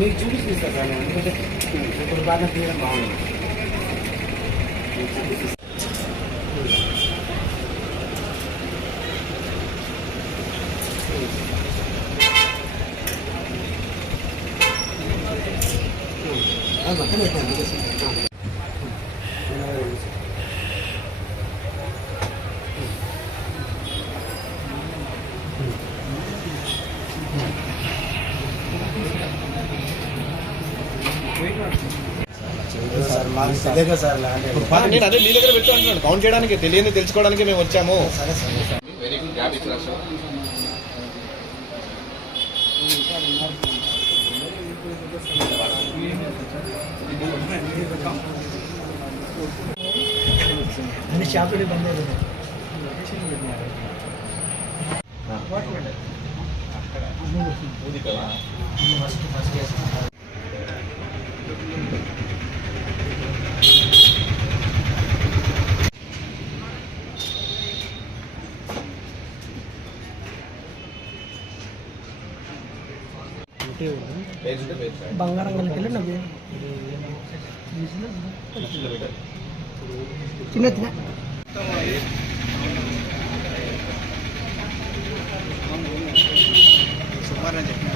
మీకు చూపిస్తుంది సార్ కానీ ఎందుకంటే ఇప్పుడు బాగా తీయడం బాగుంది. నేను అదే మీ దగ్గర పెట్టు అంటున్నాను. కౌంట్ చేయడానికి తెలియని తెలుసుకోవడానికి మేము వచ్చాము. వెరీ గుడ్ జాబ్ ఇచ్చారు. అన్ని షాపులు బంద్ అయిపోయింది. బంగారం కలిగి నాకు చిన్న చిన్న సుమారు అని చెప్పిన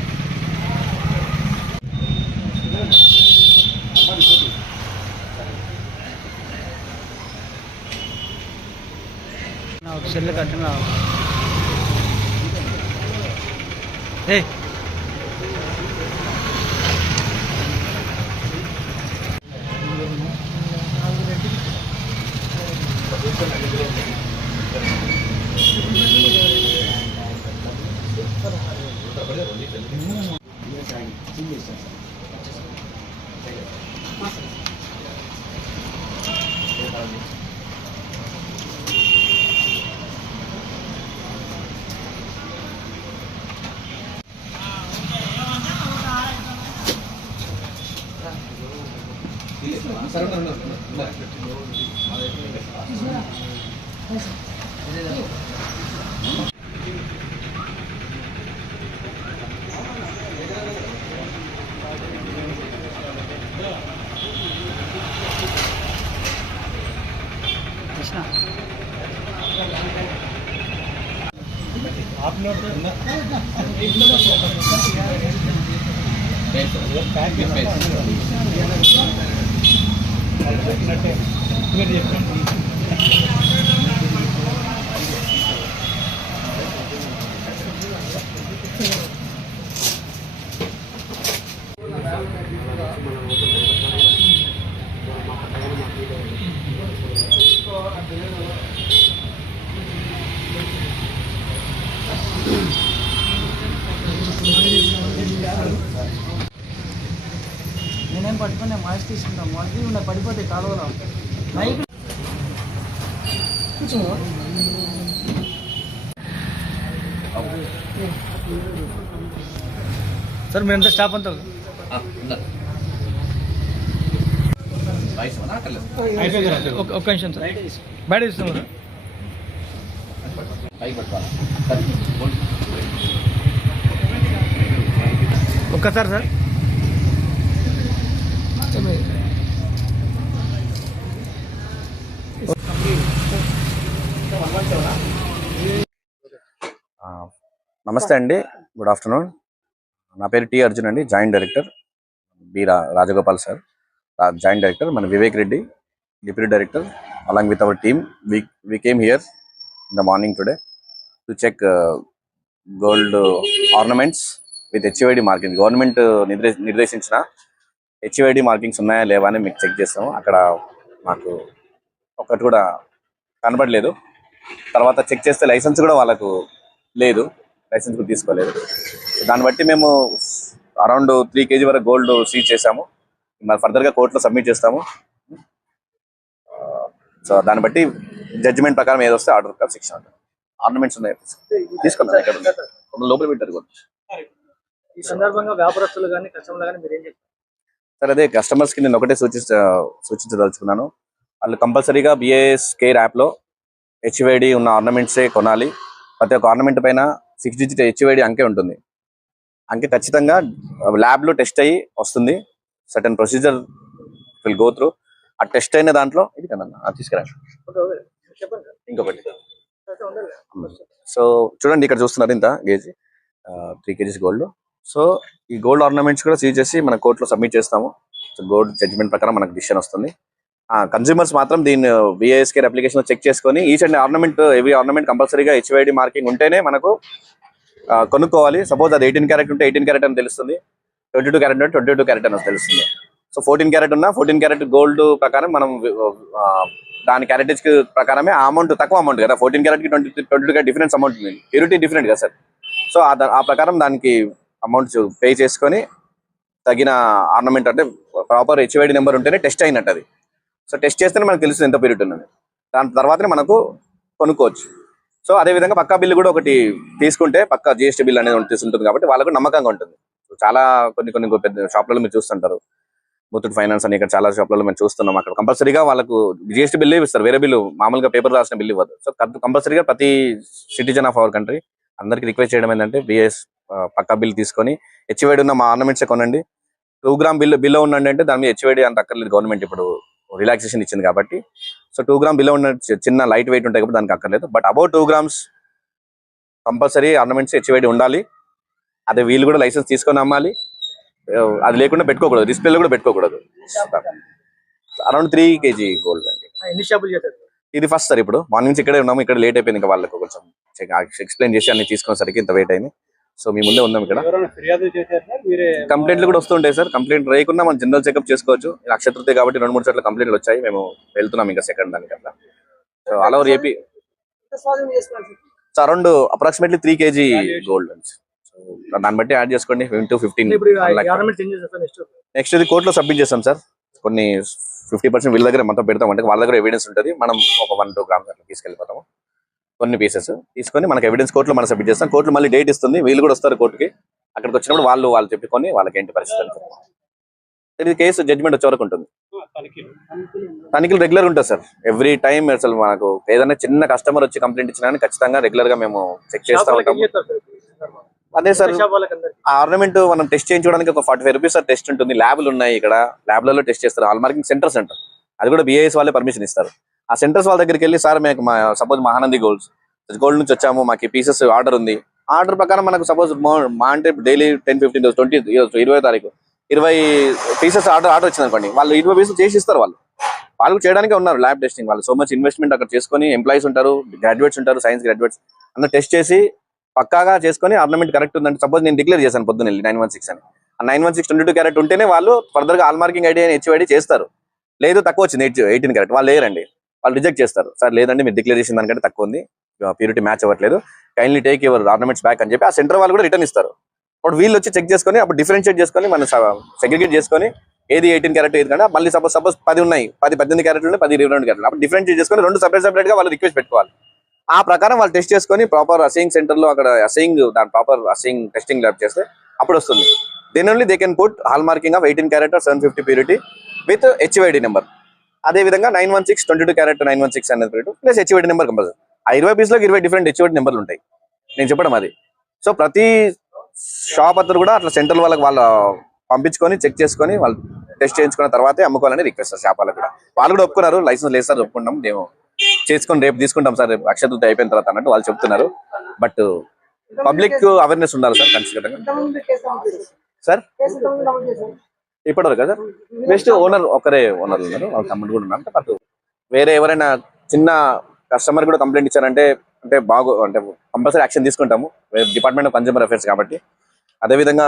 ఒక సెల్ కట్టిన ఏ आप लोग నేనేం పట్టుకునే మాస్ తీసుకుంటాం మాస్కి ఉండే పడిపోతే కాలువలో నైట్ సార్ మీరు ఎంత స్టాఫ్ అంతా ఒక్క నిమిషం సార్ బయట ఇస్తాం ఒక్కసారి సార్ నమస్తే అండి, గుడ్ ఆఫ్టర్నూన్. నా పేరు టి అర్జున్ అండి, joint director. B Rajagopal sir joint director, మన Vivek Reddy deputy director, along with our team. we came here in the morning today to check gold ornaments with HUID marking. Government నిర్దేశించిన HUID markings ఉన్నాయా లేవా అని మీకు check చేస్తాము. అక్కడ మాకు ఒకటి కూడా కనబడలేదు. తర్వాత చెక్ చేస్తే లైసెన్స్ కూడా వాళ్ళకు లేదు, లైసెన్స్ కూడా తీసుకోలేదు. దాన్ని బట్టి మేము అరౌండ్ 3 kg వరకు గోల్డ్ సీజ్ చేసాము. మరి ఫర్దర్గా కోర్టులో సబ్మిట్ చేస్తాము. సో దాన్ని బట్టి జడ్జిమెంట్ ప్రకారం ఏదో వస్తే ఆర్డర్ శిక్ష ఉంటుంది. ఆర్నమెంట్స్ ఉన్నాయి తీసుకున్నాను, ఎక్కడ లోపల పెట్టారు. ఈ సందర్భంగా వ్యాపారస్తులు కానీ కస్టమర్లు కానీ మీరు ఏం చెప్తారు సార్? అదే కస్టమర్స్కి నేను ఒకటే సూచించదలుచుకున్నాను. వాళ్ళు కంపల్సరీగా బిఏఎస్ కేర్ యాప్లో హెచ్వైడి ఉన్న ఆర్నమెంట్సే కొనాలి. ప్రతి ఒక్క ఆర్నమెంట్ పైన 6 డిజిట్ హెచ్వైడి అంకే ఉంటుంది. అంకే ఖచ్చితంగా ల్యాబ్లో టెస్ట్ అయ్యి వస్తుంది. Certain procedure will go through. ఆ టెస్ట్ అయిన దాంట్లో ఇది కదన్నా తీసుకురా ఇంకొకటి. సో చూడండి ఇక్కడ చూస్తున్నారు ఇంత కేజీ 3 kgs గోల్డ్. సో ఈ గోల్డ్ ఆర్నమెంట్స్ కూడా సీజ్ చేసి మన కోర్టులో సబ్మిట్ చేస్తాము. సో గోల్డ్ జడ్జ్మెంట్ ప్రకారం మనకు డిసిషన్ వస్తుంది. కన్స్యూమర్స్ మాత్రం దీన్ని బిఏఎస్కేర్ అప్లికేషన్ చెక్ చేసుకొని each and ornament every ornament కంపల్సరీగా హెచ్వైడి మార్కింగ్ ఉంటేనే మనకు కొనుక్కోవాలి. సపోజ్ అది 18 క్యారెట్ ఉంటే 18 క్యారెట్ అని తెలుస్తుంది, 22 క్యారెట్ ఉంటే 22 క్యారెట్ అని తెలుస్తుంది. సో 14 క్యారెట్ ఉన్నా 14 క్యారెట్ గోల్డ్ ప్రకారం మనం దాని క్యారెటేజ్ ప్రకారమే ఆ అమౌంట్ తక్కువ అమౌంట్ కదా. 14 క్యారెట్ కి 22 క్యారెట్ డిఫరెన్స్ అమౌంట్ ఉంది, ప్యూరిటీ డిఫరెంట్ కదా సార్. సో ఆ ప్రకారం దానికి అమౌంట్ పే చేసుకొని తగిన ఆర్నమెంట్ అంటే ప్రాపర్ హెచ్వైడి నెంబర్ ఉంటేనే టెస్ట్ అయినట్టు అది. సో టెస్ట్ చేస్తేనే మనకు తెలుస్తుంది ఎంత ప్యూరిటీ ఉన్నది. దాని తర్వాతనే మనకు కొనుక్కోవచ్చు. సో అదేవిధంగా పక్కా బిల్లు కూడా ఒకటి తీసుకుంటే పక్కా జిఎస్టీ బిల్ అనేది ఉంటుంది కాబట్టి వాళ్ళకు నమ్మకంగా ఉంటుంది. చాలా కొన్ని పెద్ద షాప్లలో మీరు చూస్తుంటారు, ముత్తూట్ ఫైనాన్స్ అని ఇక్కడ చాలా షాప్లలో మేము చూస్తున్నాం. అక్కడ కంపల్సరీగా వాళ్ళకు జిఎస్టీ బిల్లు ఇస్తారు, వేరే బిల్లు మామూలుగా పేపర్ రాసిన బిల్లు ఇవ్వదు. సో కంపల్సరీగా ప్రతి సిటిజన్ ఆఫ్ అవర్ కంట్రీ అందరికి రిక్వెస్ట్ చేయడం ఏంటంటే బిఎస్ పక్కా బిల్ తీసుకొని హెచ్వైడి ఉన్న మా ఆర్నమెంట్సే కొనండి. 2 గ్రామ్ బిల్లో ఉండండి అంటే దాని మీద హెచ్వైడి అంత అక్కర్లేదు, గవర్నమెంట్ ఇప్పుడు రిలాక్సేషన్ ఇచ్చింది కాబట్టి. సో 2 గ్రామ్ బిలో ఉన్న చిన్న లైట్ వెయిట్ ఉంటాయి కాబట్టి దానికి అక్కర్లేదు. But above 2 grams compulsory ornaments HUID ఉండాలి. అదే వీళ్ళు కూడా లైసెన్స్ తీసుకొని అమ్మాలి. అది లేకుండా పెట్టుకోకూడదు, డిస్ప్లేలో కూడా పెట్టుకోకూడదు. అరౌండ్ 3 kg గోల్డ్ అండి. ఇది ఫస్ట్ సార్. ఇప్పుడు మార్నింగ్ నుంచి ఇక్కడే ఉన్నాము, ఇక్కడ లేట్ అయిపోయింది. ఇంకా వాళ్ళకు కొంచెం ఎక్స్ప్లెయిన్ చేసి అన్ని తీసుకునేసరికి ఇంత వెయిట్ అయింది. సో మీ ముందే ఉన్నాం ఇక్కడ. కంప్లైంట్లు కూడా వస్తుంటాయి సార్. కంప్లైంట్ రేయకుండా మనం జనరల్ చెకప్ చేసుకోవచ్చు. అక్షయ తృతీయ కాబట్టి 2-3 చోట్ల కంప్లైంట్లు వచ్చాయి. మేము వెళ్తున్నాం ఇంకా సెకండ్ దానికి అట్లా. So all over AP around approximately 3 kg gold. So దాన్ని బట్టి యాడ్ చేసుకోండి 15 నెక్స్ట్ ఇది కోర్టులో సబ్మిట్ చేస్తాం సార్. కొన్ని 50% వీళ్ళ దగ్గర మొత్తం పెడతాం, అంటే వాళ్ళ దగ్గర ఎవిడెన్స్ ఉంటుంది. మనం ఒక 1-2 గ్రామ్స్ అట్లా తీసుకెళ్ళిపోతాము. కొన్ని పీసెస్ తీసుకొని మనకు ఎవిడెన్స్ కోర్టులో మనం సబ్మిట్ చేస్తాం. కోర్టులో మళ్ళీ డేట్ ఇస్తుంది, వీళ్ళు కూడా వస్తారు కోర్టుకి. అక్కడికి వచ్చినప్పుడు వాళ్ళు చెప్పుకొని వాళ్ళకి ఏంటి పరిస్థితి ఇది కేసు జడ్జ్మెంట్ వచ్చే వరకు ఉంటుంది. తనిఖీలు రెగ్యులర్ ఉంటుంది సార్. ఎవ్రీ టైం అసలు మనకు ఏదైనా చిన్న కస్టమర్ వచ్చి కంప్లైంట్ ఇచ్చినా ఖచ్చితంగా రెగ్యులర్ గా మేము చెక్ చేస్తూ ఉంటాం. అదే సార్, ఆ ఆర్నమెంట్ మనం టెస్ట్ చేయించడానికి ఒక 45 రూపీస్ సార్ టెస్ట్ ఉంటుంది. ల్యాబ్లు ఉన్నాయి ఇక్కడ, ల్యాబ్లలో టెస్ట్ చేస్తారు. హాల్ మార్కింగ్ సెంటర్స్ అంటారు, అది కూడా బిఏఎస్ వాళ్ళే పర్మిషన్ ఇస్తారు. ఆ సెంటర్స్ వాళ్ళ దగ్గరికి వెళ్ళి సార్ మేము సపోజ్ మహానంది గోల్డ్ నుంచి వచ్చాము, మాకు ఈ పీసెస్ ఆర్డర్ ఉంది. ఆర్డర్ ప్రకారం మనకు సపోజ్ మా అంటే డైలీ 10-15 రోజు 20 తారీఖు 20 పీసెస్ ఆర్డర్ వచ్చింది అనుకోండి, వాళ్ళు 20 పీసెస్ చేసి ఇస్తారు. వాళ్ళు చేయడానికి ఉన్నారు ల్యాబ్ టెస్టింగ్. వాళ్ళు సో మచ్ ఇన్వెస్ట్మెంట్ అక్కడ చేసుకొని ఎంప్లాయీస్ ఉంటారు, గ్రాడ్యుయేట్స్ ఉంటారు, సైన్స్ గ్రాడ్యుయేట్స్ అందరూ టెస్ట్ చేసి పక్కాగా చేసుకొని ఆర్నమెంట్ కరెక్ట్ ఉందంటే సపోజ్ నేను డిక్లేర్ చేశాను పొద్దున్న 916 అని, ఆ 916 22 క్యారెట్ ఉంటేనే వాళ్ళు ఫర్దర్ గా ఆల్ మార్కింగ్ ఐడి అని హెచ్వైడి చేస్తారు. లేదు తక్కువ వచ్చింది 18 క్యారెట్, వాళ్ళు లేరండి, వాళ్ళు రిజెక్ట్ చేస్తారు. సార్ లేదండి మీరు డిక్లేర్ చేసిన దానికంటే తక్కువ ఉంది, ప్యూరిటీ మ్యాచ్ అవ్వట్లేదు, kindly take your ornaments back అని చెప్పి ఆ సెంటర్ వాళ్ళు కూడా రిటర్న్ ఇస్తారు. అప్పుడు వీళ్ళు వచ్చి చెక్ చేసుకొని అప్పుడు డిఫరెన్షియేట్ చేసుకొని మనం సెగ్రిగేట్ చేసుకొని ఏది 18 క్యారెట్ ఏది కంటే మళ్ళీ సపోజ్ 10 ఉన్నాయి, 18 క్యారెట్లు ఉన్నాయి, 22 క్యారెట్లు, అప్పుడు డిఫరెన్షియేట్ చేసుకొని 2 సెపరేట్ గా వాళ్ళు రిక్వెస్ట్ పెట్టుకోవాలి. ఆ ప్రకారం వాళ్ళు టెస్ట్ చేసుకొని ప్రాపర్ అసైయింగ్ సెంటర్ లో అక్కడ అసైయింగ్ దాని ప్రాపర్ అసైయింగ్ టెస్టింగ్ ల్యాబ్ చేస్తే అప్పుడు వస్తుంది. Then only they can put hall marking of 18 carat 750 purity with HUID number. అదే విధంగా 916 22 క్యారెట్ 916 అనేది purity plus HUID number compulsory. ఆ 20 పీస్లోకి 20 డిఫరెంట్ హెచ్వైడి నెంబర్లు ఉంటాయి నేను చెప్పడం అది. సో ప్రతి షాప్ అతను కూడా అట్లా సెంటర్ వాళ్ళకి వాళ్ళు పంపించుకొని చెక్ చేసుకొని వాళ్ళు టెస్ట్ చేయించుకున్న తర్వాతే అమ్ముకోవాలని రిక్వెస్ట్ షాప్ వాళ్ళకి కూడా. వాళ్ళు కూడా ఒప్పుకున్నారు, లైసెన్స్ లేదు సార్ ఒప్పుకుంటాం, మేము చేసుకొని రేపు తీసుకుంటాం సార్, రేపు అక్షయ తృతీయ అయిపోయిన తర్వాత అన్నట్టు వాళ్ళు చెప్తున్నారు. బట్ పబ్లిక్ అవేర్నెస్ ఉండాలి సార్ ఖచ్చితంగా. సార్ ఇప్పటివరకు కదా బెస్ట్ ఓనర్ ఒకరే ఓనర్ ఉన్నారు, వాళ్ళ తమ్ముడు కూడా ఉన్నారు. బట్ వేరే ఎవరైనా చిన్న కస్టమర్ కూడా కంప్లైంట్ ఇచ్చారంటే అంటే కంపల్సరీ యాక్షన్ తీసుకుంటాము, డిపార్ట్మెంట్ ఆఫ్ కన్స్యూమర్ అఫేర్స్ కాబట్టి. అదేవిధంగా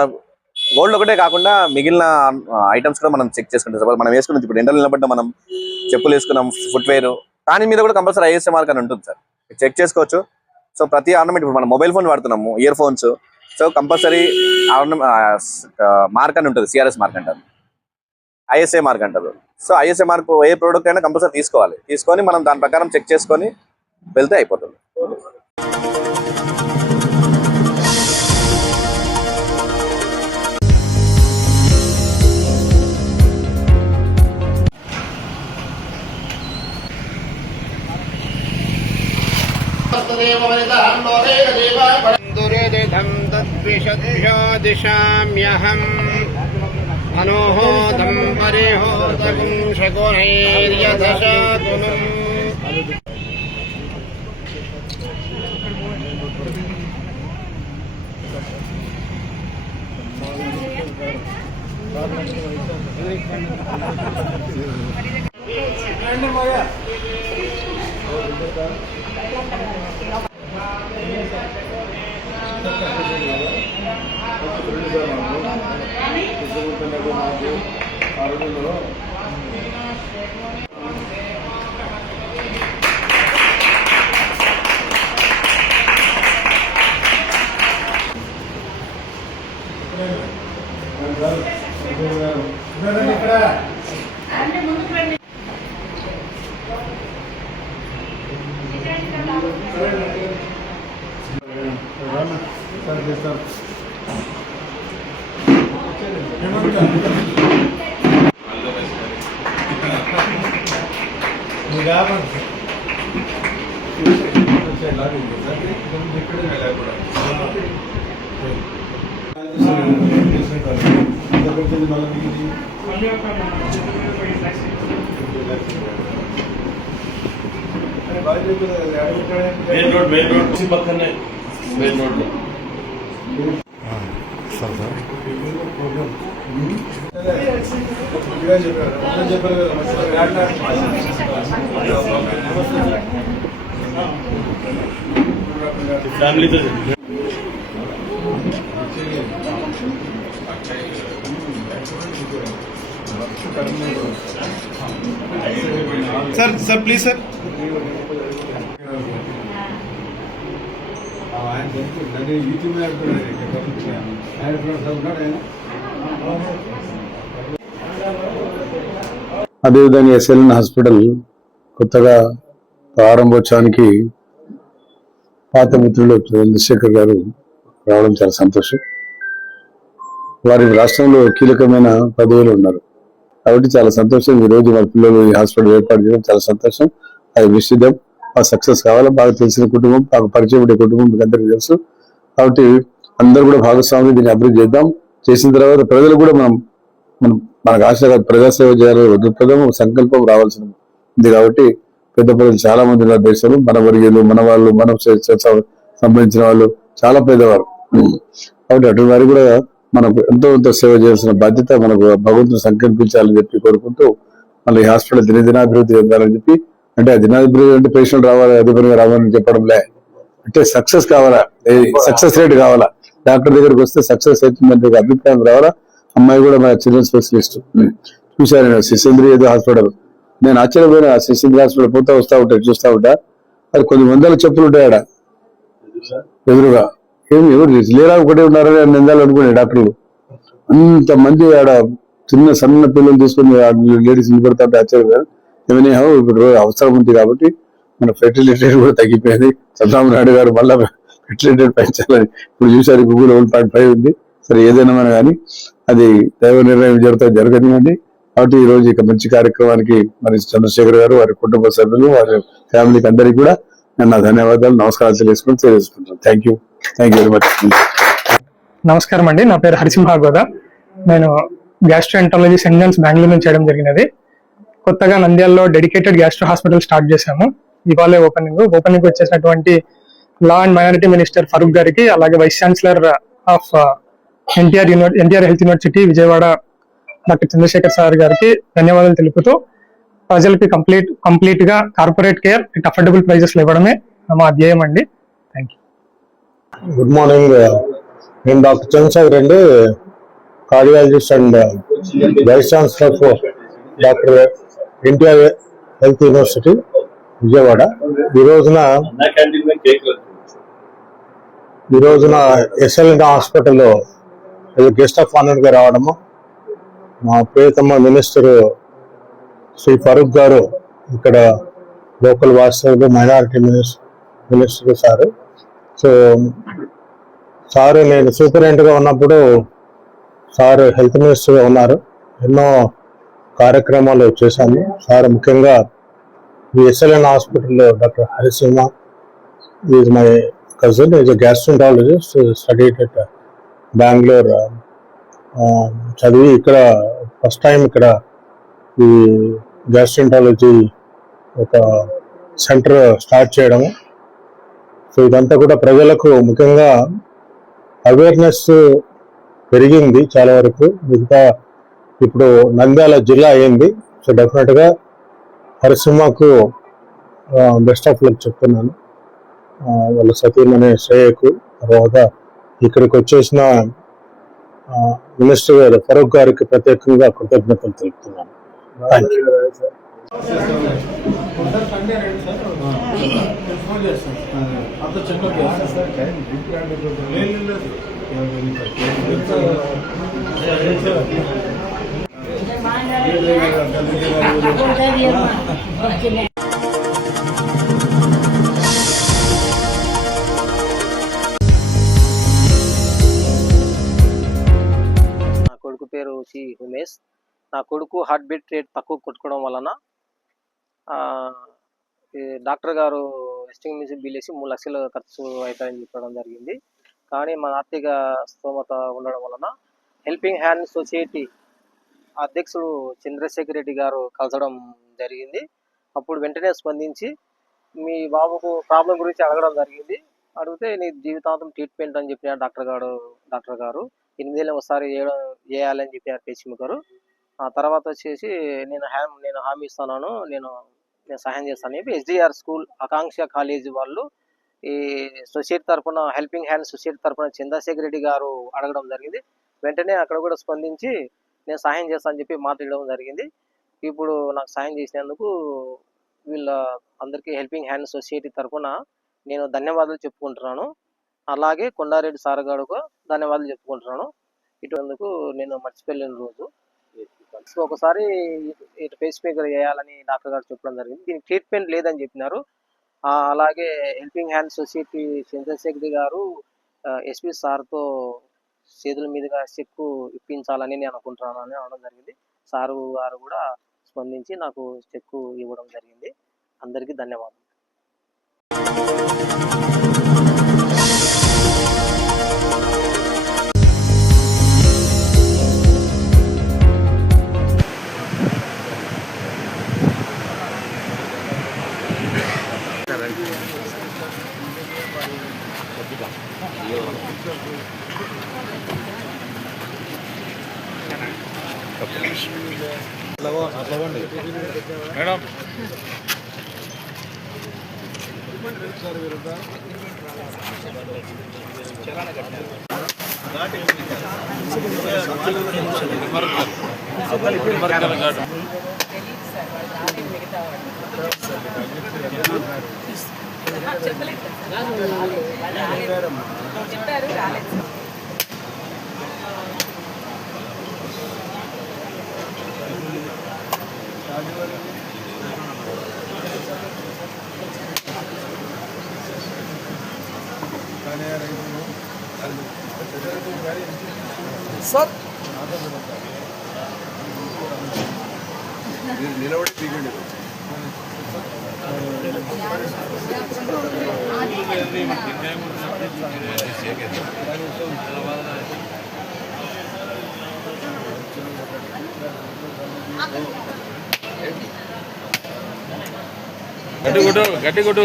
గోల్డ్ ఒకటే కాకుండా మిగిలిన ఐటమ్స్ కూడా మనం చెక్ చేసుకుంటాం. సపోజ్ మనం వేసుకున్నాం ఇప్పుడు ఎండలు నిలబడ్డ మనం చెప్పులు వేసుకున్నాం, ఫుట్వేర్, దాని మీద కూడా కంపల్సరీ ఐఎస్ఐ మార్క్ అని ఉంటుంది సార్, చెక్ చేసుకోవచ్చు. సో ప్రతి ఆర్నమెంట్ ఇప్పుడు మనం మొబైల్ ఫోన్ వాడుతున్నాము, ear phones, so compulsory mark అని ఉంటుంది, సిఆర్ఎస్ మార్క్ అంటారు, ఐఎస్ఐ మార్క్ అంటారు. సో ఐఎస్ఐ మార్క్ ఏ ప్రోడక్ట్ అయినా కంపల్సరీ తీసుకోవాలి, తీసుకొని మనం దాని ప్రకారం చెక్ చేసుకొని వెళ్తే అయిపోతుంది. दिशाम्यहम् मनोहोदं परिहोदगुं शकुनैर्यथशाकुनम् మెయిన్ రోడ్ పక్కనే మెయిన్ రోడ్ ఫ్యామిలీతో सर प्लीज सर అదేవిధంగా ఎస్ఎల్ఎన్ హాస్పిటల్ కొత్తగా ప్రారంభోత్సవానికి పాత మిత్రులు చంద్రశేఖర్ గారు రావడం చాలా సంతోషం. వారి రాష్ట్రంలో కీలకమైన పదవులు ఉన్నారు కాబట్టి చాలా సంతోషం. ఈ రోజు వారి పిల్లలు ఈ హాస్పిటల్ ఏర్పాటు చేయడం చాలా సంతోషం. అది విషయం సక్సెస్ కావాలి. బాగా తెలిసిన కుటుంబం, బాగా పరిచయం ఉండే కుటుంబం మీకు అందరికీ తెలుసు. కాబట్టి అందరూ కూడా భాగస్వామ్యం దీన్ని అభివృద్ధి చేద్దాం. చేసిన తర్వాత ప్రజలు కూడా మనకు ఆశగా ప్రజాసేవ చేయాలని దృక్పథం సంకల్పం రావాల్సిన ఉంది. కాబట్టి పెద్ద ప్రజలు చాలా మంది ఉన్నారు దేశంలో, మన వర్గీయులు, మన వాళ్ళు, మనం సంబంధించిన వాళ్ళు చాలా పేదవారు. కాబట్టి అటువంటి వారికి కూడా మనకు ఎంతో సేవ చేయాల్సిన బాధ్యత మనకు భగవంతుడు సంకల్పించాలని చెప్పి కోరుకుంటూ మళ్ళీ ఈ హాస్పిటల్ దినాభివృద్ధి చెందాలని చెప్పి, అంటే ఆ దినాభివృద్ధి అంటే పేషెంట్ రావాలి, అధిపతిగా రావాలని చెప్పడంలే, అంటే సక్సెస్ కావాలా, సక్సెస్ రేట్ కావాలా, డాక్టర్ దగ్గరికి వస్తే సక్సెస్ అవుతుందంటే అభిప్రాయం రావాలా. అమ్మాయి కూడా మన చిల్డ్రన్ స్పెషలిస్ట్ చూశాను నేను, శిశేంద్రి ఏదో హాస్పిటల్. నేను ఆశ్చర్యపోయిన శిశేంద్రి హాస్పిటల్ పోతా వస్తా ఉంటా, చూస్తా ఉంటా, అది కొన్ని వందల చెప్పులు ఉంటాయి ఆడ ఎదురుగా. ఎవరు లేరా ఒకటే ఉన్నారని నిందాలు అనుకునే డాక్టర్లు. అంతమంది ఆడ చిన్న సన్న పిల్లలు తీసుకుని లేడీస్ నిలబడతా ఉంటే ఆశ్చర్యం. ఏమైనా ఇప్పుడు అవసరం ఉంది కాబట్టి మన ఫెర్టిలిటీ కూడా తగ్గిపోయింది. చంద్రబాబు నాయుడు గారు మళ్ళా ఫెర్టిలిటీ పెంచాలని ఇప్పుడు చూసారు, గూగుల్ 1.5 ఉంది. సరే ఏదైనా మన కానీ అది దైవ నిర్ణయం జరగనివ్వండి. కాబట్టి ఈ రోజు ఇక మంచి కార్యక్రమానికి మరి చంద్రశేఖర్ గారు, వారి కుటుంబ సభ్యులు, వారి ఫ్యామిలీకి అందరికీ కూడా నేను నా ధన్యవాదాలు, నమస్కారాలు తెలియజేసుకుంటాను. Thank you very much. నమస్కారం అండి, నా పేరు హరిసింహాగోద. నేను గ్యాస్ట్రోఎంటరాలజీ సెంట్ జాన్స్ బెంగళూరు నుంచి చేయడం జరిగినది. కొత్తగా నంద్యాలలో డెడికేటెడ్ గ్యాస్ట్రో హాస్పిటల్ స్టార్ట్ చేశాము. ఇవాళే ఓపెనింగ్ వచ్చేసినటువంటి law and minority minister Farooq గారికి, అలాగే vice chancellor of NTR health university Vijayawada doctor Chandrasekhar sir గారికి ధన్యవాదాలు తెలుపుతూ, ప్రజలకి కంప్లీట్ గా corporate care at affordable prices ఇవ్వడమే మా ధ్యేయం అండి. Thank you. గుడ్ మార్నింగ్, నేను డాక్టర్ చంద్రశేఖర్ అండి, cardiologist and vice chancellor of doctor NTR health university Vijayawada. ఈ రోజున ఎస్ఎల్ఎన్ హాస్పిటల్లో గెస్ట్ ఆఫ్ ఆనర్ గా రావడము, మా ప్రియతమ మినిస్టర్ శ్రీ ఫరూక్ గారు, ఇక్కడ లోకల్ వాస్తవులు, మైనారిటీ మినిస్టర్ సో సారు నేను సూపరింటెండెంట్ గా ఉన్నప్పుడు సార్ హెల్త్ మినిస్టర్ గా ఉన్నారు. ఎన్నో కార్యక్రమాలు చేశాము. సార్ ముఖ్యంగా ఈ ఎస్ఎల్ఎన్ హాస్పిటల్లో doctor Harisimha, is my cousin, is a gastroenterologist, studied at Bengaluru. చదివి ఇక్కడ ఫస్ట్ టైం ఇక్కడ ఈ గ్యాస్ట్రోంటాలజీ ఒక సెంటర్ స్టార్ట్ చేయడం. సో ఇదంతా కూడా ప్రజలకు ముఖ్యంగా అవేర్నెస్ పెరిగింది చాలా వరకు. ఇంకా ఇప్పుడు నంద్యాల జిల్లా అయింది. సో డెఫినెట్గా హరిసింహకు బెస్ట్ ఆఫ్ లక్ చెప్తున్నాను. వాళ్ళ సతీమణి శ్రేయకు, తర్వాత ఇక్కడికి వచ్చేసిన మినిస్టర్ గారు ఫరూక్ గారికి ప్రత్యేకంగా కృతజ్ఞతలు తెలుపుతున్నాను. Thank you. ఫోన్ చేస్తాను అంత చెక్ నా కొడుకు పేరు సి ఉమేష్. నా కొడుకు హార్ట్ బీట్ రేట్ తక్కువ కొట్టుకోవడం వలన డాక్టర్ గారు ఎస్టిమేషన్ బిల్ వేసి 3 లక్షలు ఖర్చు అవుతాయని చెప్పడం జరిగింది. కానీ మన ఆర్థిక స్తోమత ఉండడం వలన హెల్పింగ్ హ్యాండ్ సొసైటీ అధ్యక్షుడు చంద్రశేఖర్ రెడ్డి గారు కలసడం జరిగింది. అప్పుడు వెంటనే స్పందించి మీ బాబుకు ప్రాబ్లం గురించి అడగడం జరిగింది. అడిగితే నీ జీవితాంతం ట్రీట్మెంట్ అని చెప్పినారు డాక్టర్ గారు. 8 ఏళ్ళకి ఒకసారి చేయాలని చెప్పారు పేషెంట్ గారు. ఆ తర్వాత వచ్చేసి నేను హామీ ఇస్తున్నాను, నేను సహాయం చేస్తాను చెప్పి ఎస్డిఆర్ స్కూల్ ఆకాంక్ష కాలేజీ వాళ్ళు ఈ సొసైటీ తరఫున హెల్పింగ్ హ్యాండ్ సొసైటీ తరఫున చంద్రశేఖర్ రెడ్డి గారు అడగడం జరిగింది. వెంటనే అక్కడ కూడా స్పందించి నేను సహాయం చేస్తానని చెప్పి మాట్లాడడం జరిగింది. ఇప్పుడు నాకు సహాయం చేసినందుకు వీళ్ళ అందరికీ హెల్పింగ్ హ్యాండ్ సొసైటీ తరఫున నేను ధన్యవాదాలు చెప్పుకుంటున్నాను. అలాగే కొండారెడ్డి సార్ గారికి ధన్యవాదాలు చెప్పుకుంటున్నాను. ఇటువరకు నేను మర్చిపోలేని రోజు. ఒకసారి ఇటు పేస్ మేకర్ చేయాలని డాక్టర్ గారు చెప్పడం జరిగింది. దీనికి ట్రీట్మెంట్ లేదని చెప్పినారు. అలాగే హెల్పింగ్ హ్యాండ్ సొసైటీ చంద్రశేఖర్ గారు ఎస్పీ సార్తో చేతుల మీదుగా చెక్కు ఇప్పించాలని నేను అనుకుంటున్నాను అని అనడం జరిగింది. సారు గారు కూడా స్పందించి నాకు చెక్కు ఇవ్వడం జరిగింది. అందరికీ ధన్యవాదాలు. మేడం చెప్పారు రాలేదు. సార్ నిలబడి దిగండి. గట్టి కొట్టు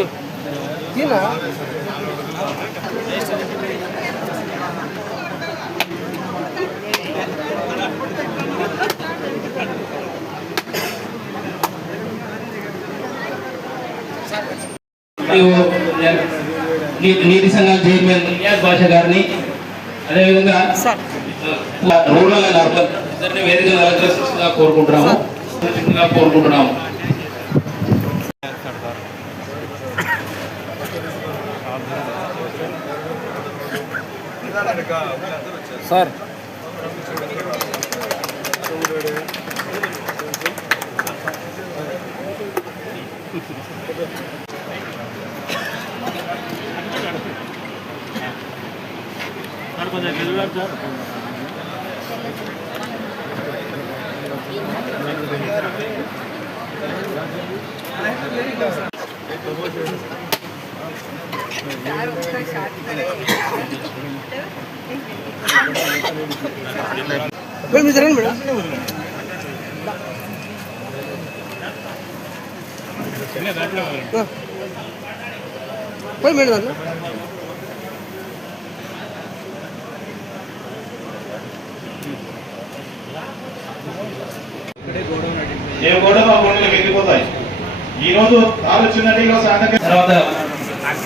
నీటి సంఘాల చైర్మన్ నియాజ్ బాషా గారిని, అదేవిధంగా రూరల్ అండ్ అర్బన్ ఇద్దరిని వేదికగా అలంకరిస్తుందిగా కోరుకుంటున్నాము. సార్ ఏ గోడలు ఆ గోడలకు వెళ్ళిపోతాయి. ఈ రోజు ఆలోచిందంటే ఈరోజు తర్వాత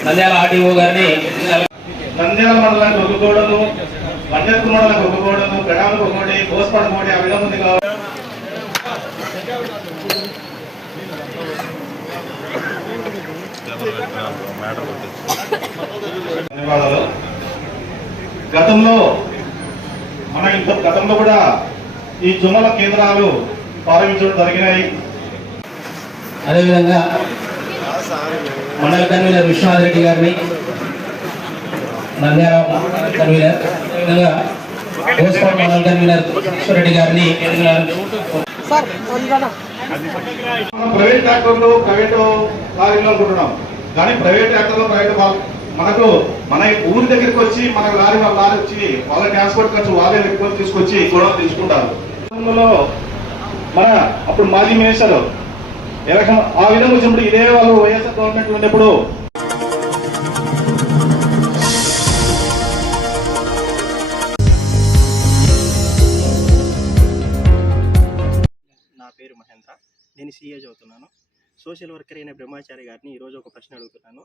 నంద్యాల ఆర్టీఓ గారిని నంద్యాల మండలానికి ఒక గోడలు, మండలకు మండలానికి ఒక గోడలు, గడాలకు ఒక కోటి, కోసపాడ కోటి, ఆ విధంగా ఉంది కాబట్టి ధన్యవాదాలు. గతంలో కూడా ఈ జుమ్మల కేంద్రాలు ప్రారంభించడం జరిగినాయి. అదేవిధంగా మండల కన్వీనర్ విశ్వనాథ్ రెడ్డి గారిని, నంద్యాల కన్వీనర్, అదేవిధంగా కోస్పాడ మండల కన్వీనర్ ఈశ్వరరెడ్డి గారిని ప్రైవేట్ ట్రాక్టర్లు ప్రైవేటు లారీలు అనుకుంటున్నాం, కానీ ప్రైవేట్ ట్రాక్టర్లు ప్రైవేట్ మనకు మన ఊరి దగ్గరికి వచ్చి మన లారీ వచ్చి వాళ్ళ ట్రాన్స్పోర్ట్ ఖర్చు వాళ్ళే పెట్టుకొని తీసుకొచ్చి గొడవ తీసుకుంటారు. మన అప్పుడు మాజీ మినిస్టర్ ఎలక్షన్ ఆ విధంగా వచ్చినప్పుడు ఇదే వాళ్ళు వైఎస్ఆర్ గవర్నమెంట్ ఉన్నప్పుడు నా పేరు మహేంద్ర, నేను సిఏ చదువుతున్నాను. సోషల్ వర్కర్ అయిన బ్రహ్మచారి గారిని ఈరోజు ఒక ప్రశ్న అడుగుతున్నాను.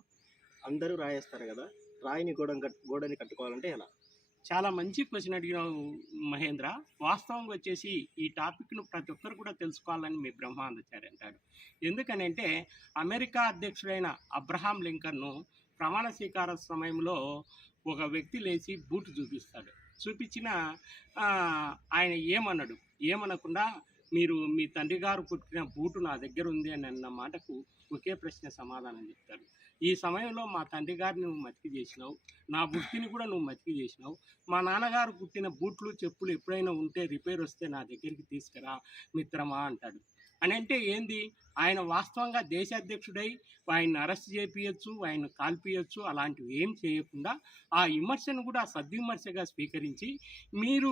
అందరూ రాయేస్తారు కదా, రాయిని గోడని కట్టుకోవాలంటే ఎలా? చాలా మంచి క్వశ్చన్ అడిగినావు మహేంద్ర. వాస్తవంగా వచ్చేసి ఈ టాపిక్ను ప్రతి ఒక్కరు కూడా తెలుసుకోవాలని మీ బ్రహ్మానందచారి అంటాడు. ఎందుకనంటే అమెరికా అధ్యక్షుడైన అబ్రహాం లింకన్ను ప్రమాణ స్వీకార సమయంలో ఒక వ్యక్తి లేచి బూటు చూపిస్తాడు. చూపించిన ఆయన ఏమనకుండా మీరు మీ తండ్రి గారు పుట్టిన బూటు నా దగ్గర ఉంది అని అన్న మాటకు ఒకే ప్రశ్న సమాధానం చెప్తాడు. ఈ సమయంలో మా తండ్రి గారిని నువ్వు మతికి చేసినావు, నా బుట్టిని కూడా నువ్వు మతికి చేసినావు. మా నాన్నగారు పుట్టిన బూట్లు చెప్పులు ఎప్పుడైనా ఉంటే రిపేర్ వస్తే నా దగ్గరికి తీసుకురా మిత్రమా అంటాడు. అని అంటే ఏంది, ఆయన వాస్తవంగా దేశాధ్యక్షుడై ఆయన్ని అరెస్ట్ చేయించచ్చు, ఆయన కాల్పియచ్చు, అలాంటివి ఏం చేయకుండా ఆ విమర్శను కూడా సద్విమర్శగా స్వీకరించి మీరు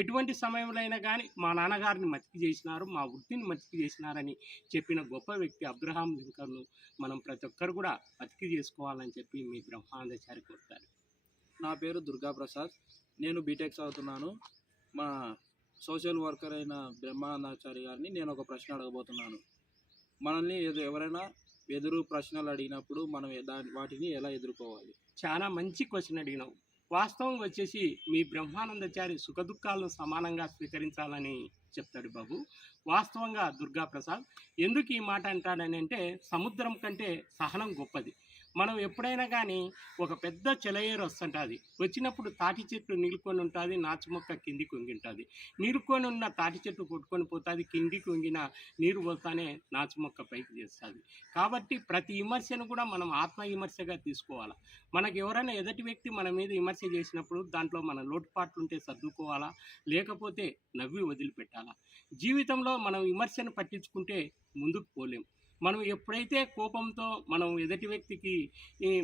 ఎటువంటి సమయంలో అయినా కానీ మా నాన్నగారిని మతికి చేసినారు, మా వృత్తిని మతికి చేసినారని చెప్పిన గొప్ప వ్యక్తి అబ్రహాం లింకన్ను మనం ప్రతి ఒక్కరు కూడా మతికి చేసుకోవాలని చెప్పి మీ బ్రహ్మానందచారి కోరుతారు. నా పేరు దుర్గాప్రసాద్, నేను బీటెక్ చదువుతున్నాను. మా సోషల్ వర్కర్ అయిన బ్రహ్మానందచారి గారిని నేను ఒక ప్రశ్న అడగబోతున్నాను. మనల్ని ఎవరైనా ఎదురు ప్రశ్నలు అడిగినప్పుడు మనం వాటిని ఎలా ఎదుర్కోవాలి? చాలా మంచి క్వశ్చన్ అడిగినావు. వాస్తవం వచ్చేసి మీ బ్రహ్మానందచారి సుఖదుఖాలను సమానంగా స్వీకరించాలని చెప్తాడు బాబు. వాస్తవంగా దుర్గాప్రసాద్ ఎందుకు ఈ మాట అంటాడని అంటే, సముద్రం కంటే సహనం గొప్పది. మనం ఎప్పుడైనా కానీ ఒక పెద్ద చెలయేరు వస్తుంటుంది, వచ్చినప్పుడు తాటి చెట్టు నిలుకొని ఉంటుంది, నాచు మొక్క కిందికి వంగింటుంది. నిలుకొని ఉన్న తాటి చెట్టు కొట్టుకొని పోతుంది, కిందికి వంగిన నీరు పోతానే నాచు మొక్క పైకి చేస్తుంది. కాబట్టి ప్రతి విమర్శను కూడా మనం ఆత్మవిమర్శగా తీసుకోవాలా. మనకు ఎవరైనా ఎదుటి వ్యక్తి మన మీద విమర్శ చేసినప్పుడు దాంట్లో మన లోటుపాట్లు ఉంటే సర్దుకోవాలా, లేకపోతే నవ్వి వదిలిపెట్టాలా. జీవితంలో మనం విమర్శను పట్టించుకుంటే ముందుకు పోలేం. మనం ఎప్పుడైతే కోపంతో మనం ఎదుటి వ్యక్తికి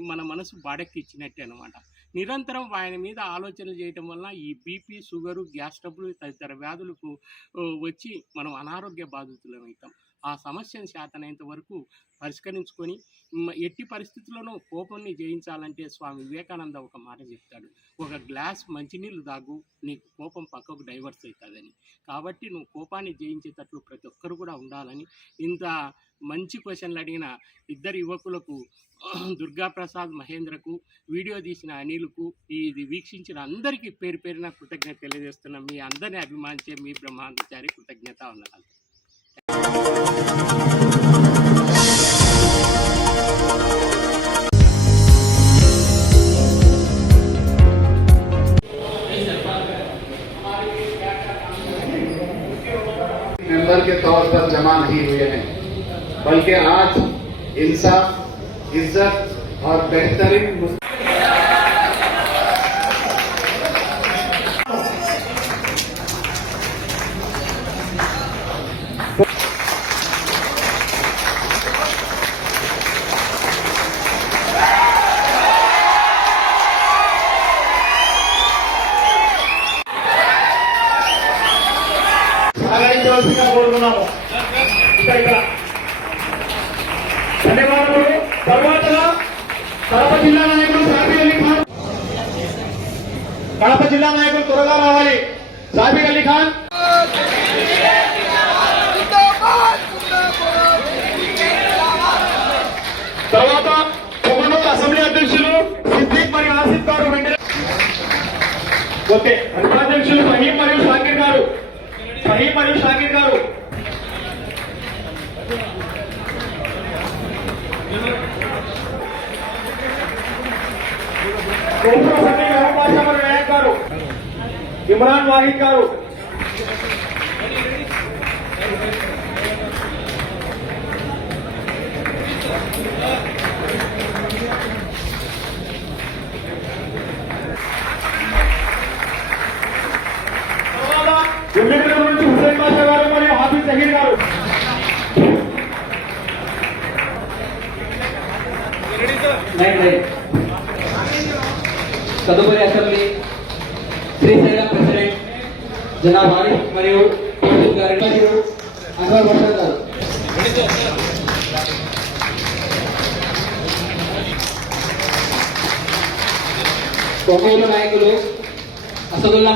మన మనసు బాడెక్కిచ్చినట్టే అనమాట. నిరంతరం ఆయన మీద ఆలోచనలు చేయటం వలన ఈ బీపీ, షుగరు, గ్యాస్ ట్రబుల్ తదితర వ్యాధులకు వచ్చి మనం అనారోగ్య బాధితులం అవుతాం. ఆ సమస్యను శాతమైనంత వరకు పరిష్కరించుకొని ఎట్టి పరిస్థితుల్లోనూ కోపాన్ని జయించాలంటే స్వామి వివేకానంద ఒక మాట చెప్తాడు, ఒక గ్లాస్ మంచినీళ్ళు తాగు, నీకు కోపం పక్కకు డైవర్స్ అవుతుందని. కాబట్టి నువ్వు కోపాన్ని జయించేటట్లు ప్రతి ఒక్కరు కూడా ఉండాలని ఇంత మంచి క్వశ్చన్లు అడిగిన ఇద్దరు యువకులకు, దుర్గాప్రసాద్, మహేంద్రకు, వీడియో తీసిన అనిల్కు, ఇది వీక్షించిన అందరికీ పేరు పేరున కృతజ్ఞత తెలియజేస్తున్నాం. మీ అందరినీ అభిమానించే మీ బ్రహ్మానందచారి కృతజ్ఞత వందనాలు. मेंबर के तौर पर जमा नहीं हुए हैं, बल्कि आज इंसाफ, इज्जत और बेहतरीन సహకరించవలసిందిగా కోరుతున్నాము. ఇక్కడ ధన్యవాదములు. తర్వాతగా కడప జిల్లా నాయకులు సాబిక్ అలీ ఖాన్, కడప జిల్లా నాయకులు త్వరగా రావాలి. సాబిక్ అలీ ఖాన్, తర్వాత పొగనూరు అసెంబ్లీ అధ్యక్షులు సిద్దిక్ మరియు ఆసిఫ్ గారు వెంటనే. ఓకే, అధ్యక్షులు ఫహీం మరియు షాకిర్ గారు, ఫహీం మరియు షాకిర్ గారు. గారు, ఇమ్రాన్ వాహిద్ గారు, ఎమ్మెల్యేల నుంచి హుసేన్ బాషా గారు మరియు హాఫీజ్ జహీర్ గారు. తదుపరి అసెంబ్లీ శ్రీశైలం ప్రెసిడెంట్ జనాబ్ ఆరిఫ్ మరియు గారి మరియు అన్వర్ బషర్ గారు. కొమ్మూరు నాయకులు అసదుల్లా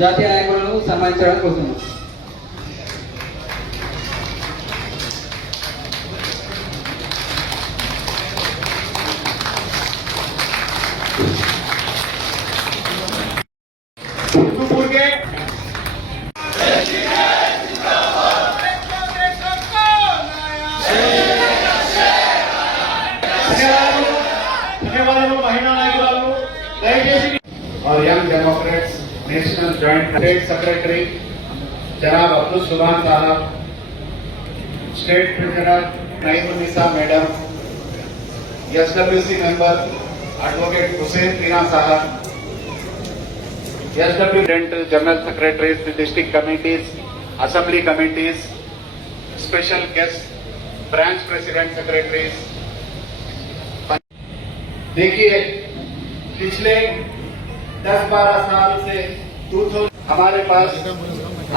జాతీయ నాయకులను సన్మానించడానికి కోరుతున్నాం. और young democrats national joint state secretary जनाब Abdul Subhan sahab, state treasurer Naimunnisa madam, SWC member advocate Hussain Meena sahab, SW general secretaries, district committees, assembly committees, special guest, branch president secretaries. देखिए, पिछले 10-12 साल से हमारे पास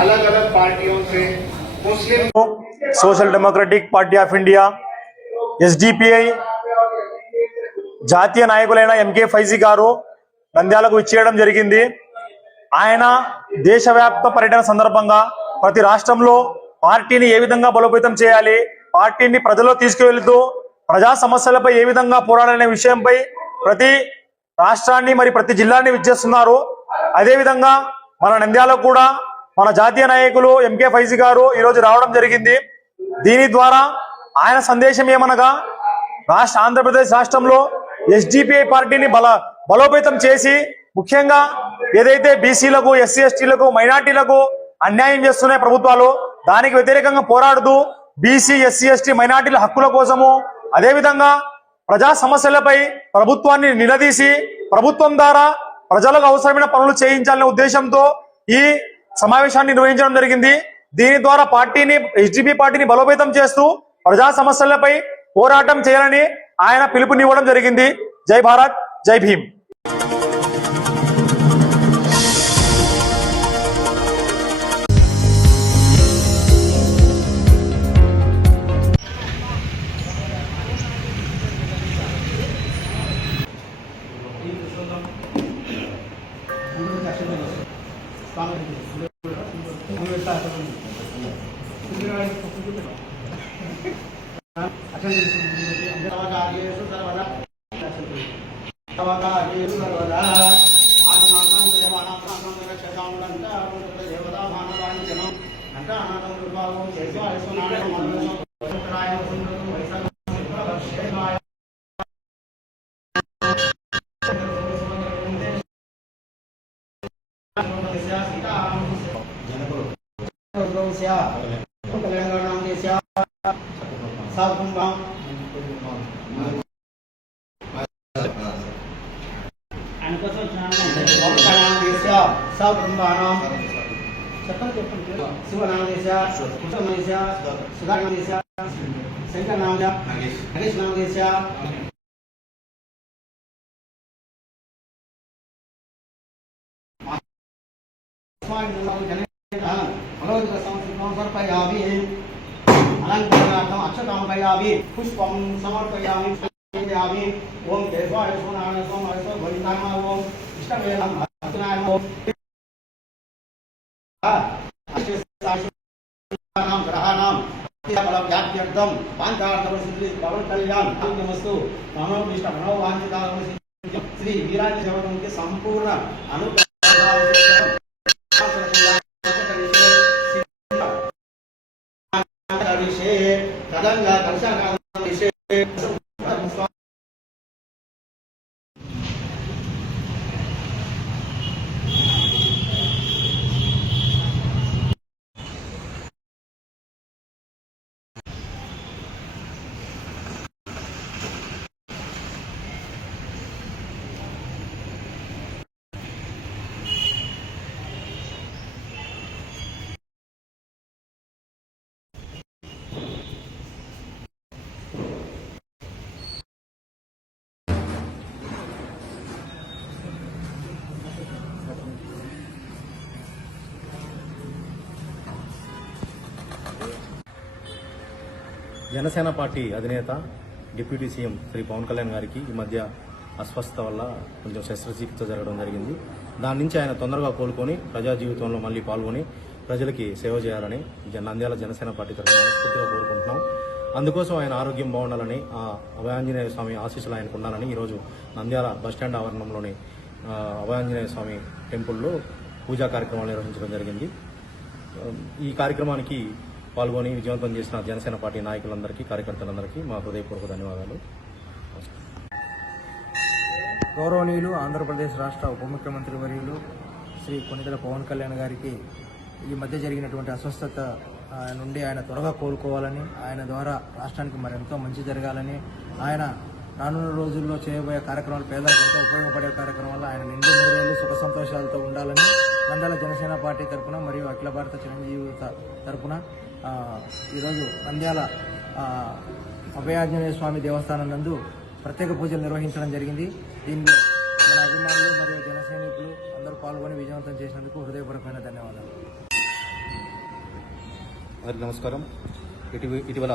अलग अलग पार्टियों से मुस्लिम social democratic party of India, SDPI జాతీయ నాయకులైన ఎంకే ఫైజీ గారు నంద్యాలకు ఇచ్చేయడం జరిగింది. ఆయన దేశవ్యాప్త పర్యటన సందర్భంగా ప్రతి రాష్ట్రంలో పార్టీని ఏ విధంగా బలోపేతం చేయాలి, పార్టీని ప్రజల్లో తీసుకువెళ్తూ ప్రజా సమస్యలపై ఏ విధంగా పోరాడాలనే విషయంపై ప్రతి రాష్ట్రాన్ని మరి ప్రతి జిల్లాని విచ్చేస్తున్నారు. అదేవిధంగా మన నంద్యాల కూడా మన జాతీయ నాయకులు ఎంకే ఫైజీ గారు ఈరోజు రావడం జరిగింది. దీని ద్వారా ఆయన సందేశం ఏమనగా ఆంధ్రప్రదేశ్ రాష్ట్రంలో ఎస్డిపిఐ పార్టీని బలోపేతం చేసి ముఖ్యంగా ఏదైతే బీసీలకు, ఎస్సీ ఎస్టీలకు, మైనార్టీలకు అన్యాయం చేస్తున్నాయి ప్రభుత్వాలు, దానికి వ్యతిరేకంగా పోరాడుతూ బీసీ, ఎస్సీ ఎస్టీ మైనార్టీల హక్కుల కోసము, అదేవిధంగా ప్రజా సమస్యలపై ప్రభుత్వాన్ని నిలదీసి ప్రభుత్వం ద్వారా ప్రజలకు అవసరమైన పనులు చేయించాలనే ఉద్దేశంతో ఈ సమావేశాన్ని నిర్వహించడం జరిగింది. దీని ద్వారా పార్టీని, ఎస్డిపి పార్టీని బలోపేతం చేస్తూ ప్రజా సమస్యలపై పోరాటం చేయాలని ఆయన పిలుపునివ్వడం జరిగింది. జై భారత్, జై భీమ్. సమర్పయామి అలంకరణార్థం అక్షతాంపయామి పుష్పం సమర్పయామి ఓం దేవాయ సోనాయ సోమాయ సో గోవిందాయ ఓం ఇష్టమే నమః అర్చనాయ ఓం గ్రహాణం వ్యాప్త్యర్థం పాంచార్థం పవన్ కళ్యాణ్ ఆరోగ్యమస్తు మనోభిష్ట మనోవాంఛిత శ్రీ వీరాజ సేవకునికి సంపూర్ణ అనుగ్రహం కదంగా జనసేన పార్టీ అధినేత డిప్యూటీ సీఎం శ్రీ పవన్ కళ్యాణ్ గారికి ఈ మధ్య అస్వస్థత వల్ల కొంచెం శస్త్రచికిత్స జరగడం జరిగింది. దాని నుంచి ఆయన తొందరగా కోలుకొని ప్రజా జీవితంలో మళ్ళీ పాల్గొని ప్రజలకి సేవ చేయాలని నంద్యాల జనసేన పార్టీ తరఫున మనస్ఫూర్తిగా కోరుకుంటున్నాం. అందుకోసం ఆయన ఆరోగ్యం బాగుండాలని, ఆ అభయాంజనేయ స్వామి ఆశీస్సులు ఆయనకు ఉండాలని ఈరోజు నంద్యాల బస్టాండ్ ఆవరణంలోని అభయాంజనేయ స్వామి టెంపుల్లో పూజా కార్యక్రమాలు నిర్వహించడం జరిగింది. ఈ కార్యక్రమానికి పాల్గొని విజయవంతం చేసిన జనసేన పార్టీ నాయకులందరికీ, కార్యకర్తలందరికీ మా హృదయపూర్వక ధన్యవాదాలు. గౌరవనీయులు ఆంధ్రప్రదేశ్ రాష్ట్ర ఉప ముఖ్యమంత్రి వర్యులు శ్రీ కొణిదెల పవన్ కళ్యాణ్ గారికి ఈ మధ్య జరిగినటువంటి అస్వస్థత నుండి ఆయన త్వరగా కోలుకోవాలని, ఆయన ద్వారా రాష్ట్రానికి మరెంతో మంచి జరగాలని, ఆయన రానున్న రోజుల్లో చేయబోయే కార్యక్రమాలు పేదలకు ఎంతో ఉపయోగపడే కార్యక్రమాలు ఆయన నిండు నూరేళ్లు సుఖ సంతోషాలతో ఉండాలని నంద్యాల జనసేన పార్టీ తరఫున మరియు అఖిల భారత చిరంజీవి తరఫున ఈరోజు నంద్యాల అభయాంజనేయ స్వామి దేవస్థానం నందు ప్రత్యేక పూజలు నిర్వహించడం జరిగింది. దీనిలో మన అభిమానులు మరియు జన సైనికులు అందరూ పాల్గొని విజయవంతం చేసినందుకు హృదయపూర్వకమైన ధన్యవాదాలు. అందరికీ నమస్కారం. ఇటీవల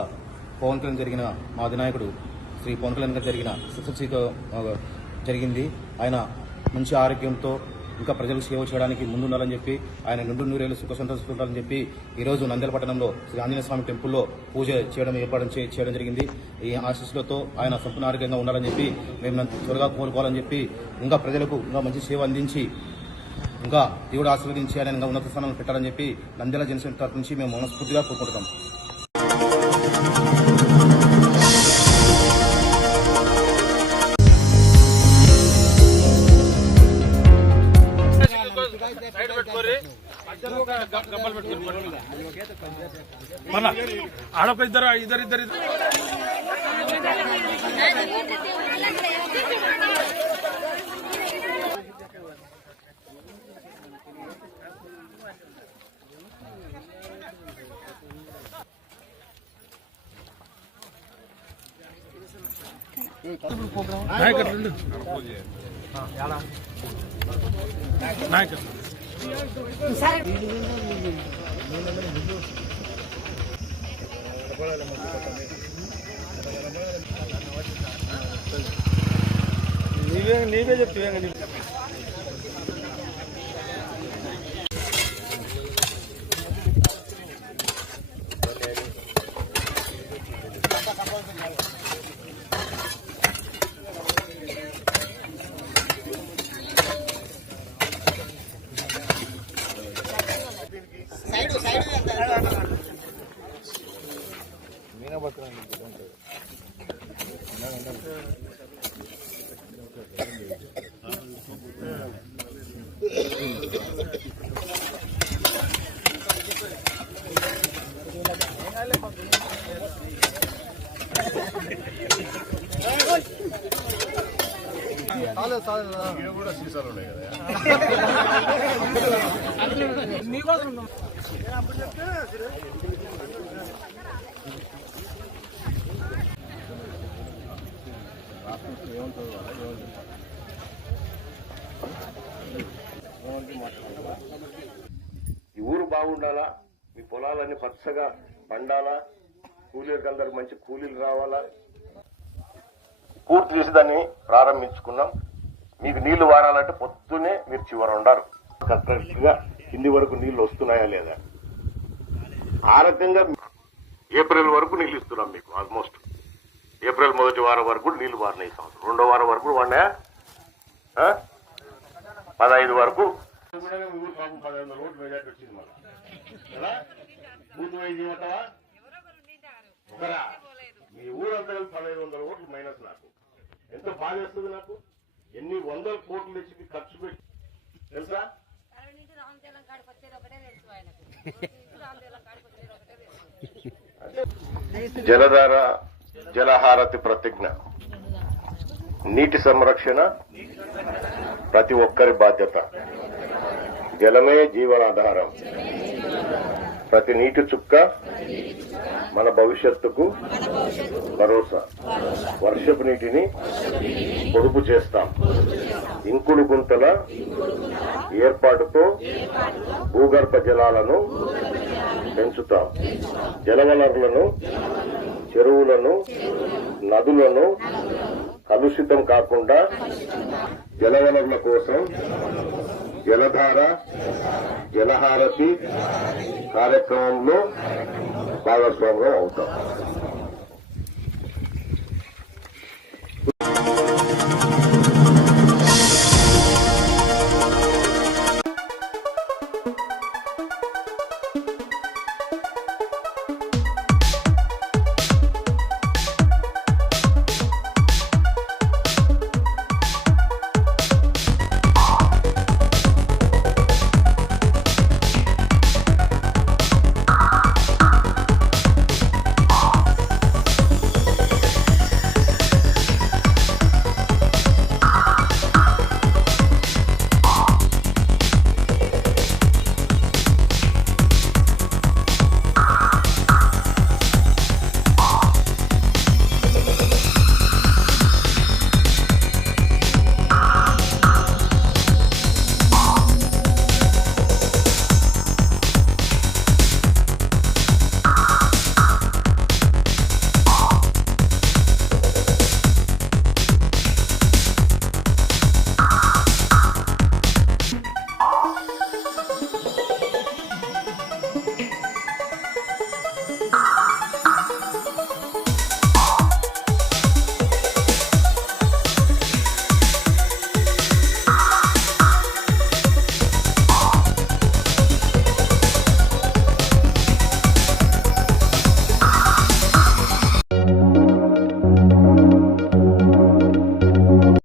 పవన్ కళ్యాణ్ జరిగిన మా అధినాయకుడు శ్రీ పవన్ కళ్యాణ్ గారు జరిగిన శస్త్రచికిత్స జరిగింది. ఆయన మంచి ఆరోగ్యంతో ఇంకా ప్రజలకు సేవ చేయడానికి ముందుండాలని చెప్పి, ఆయన నిండు నూరేళ్లు సుఖ సంతోషాలని చెప్పి ఈరోజు నంద్యాల పట్టణంలో శ్రీ ఆంజనేయ స్వామి టెంపుల్లో పూజ ఏర్పాటు చేయడం జరిగింది. ఈ ఆశీస్సులతో ఆయన సంపూర్ణ ఆరోగ్యంగా ఉండాలని చెప్పి, మేము త్వరగా కోలుకోవాలని చెప్పి, ఇంకా ప్రజలకు ఇంకా మంచి సేవ అందించి, ఇంకా దేవుడు ఆశీర్వదించి ఆయన ఇంకా ఉన్నత స్థానంలో పెట్టాలని చెప్పి నంద్యాల జనసేన తరఫు నుంచి మేము మనస్ఫూర్తిగా కోరుకుంటున్నాం. మన ఆడొక ఇద్దరు నీవే చెప్తే కూడా సీసాలు ఉన్నాయి కదా. ఈ ఊరు బాగుండాలా, మీ పొలాలన్నీ పచ్చగా పండాలా, కూలీలకు అందరికి మంచి కూలీలు రావాలా, పూర్తి చేసి దాన్ని ప్రారంభించుకున్నాం. మీకు నీళ్లు వారాలంటే పొద్దునే మీరు చివర ఉండారు. కరెక్ట్గా కింది వరకు నీళ్లు వస్తున్నాయా లేదా, ఆ రకంగా ఏప్రిల్ వరకు నీళ్ళు ఇస్తున్నాం మీకు. ఆల్మోస్ట్ ఏప్రిల్ మొదటి వారం వరకు నీళ్లు వారినాయి. సంవత్సరం రెండో వారం వరకు వాడినాయా, 15 వరకు 1500 ఓట్లు మెజార్టీ వచ్చింది. మళ్ళా బూత్ వైజ్ ఇవ్వటవా ఒకరా, మీ ఊరంతా 1500 ఓట్లు మైనస్. నాకు ఎంతో బాధ వేస్తుంది. నాకు ఎన్ని వందల కోట్లు తెచ్చి ఖర్చు పెట్టి తెలుసా. జలధార జలహారతి ప్రతిజ్ఞ. నీటి సంరక్షణ ప్రతి ఒక్కరి బాధ్యత. జలమే జీవనాధారం. ప్రతి నీటి చుక్క మన భవిష్యత్తుకు భరోసా. వర్షపు నీటిని పొదుపు చేస్తాం. ఇంకుడు గుంతల ఏర్పాటుతో భూగర్భ జలాలను పెంచుతాం. జలవనరులను, చెరువులను, నదులను కలుషితం కాకుండా జలవనరుల కోసం జలధార జలహారతి కార్యక్రమంలో భాగస్వామ్యం అవుతాం.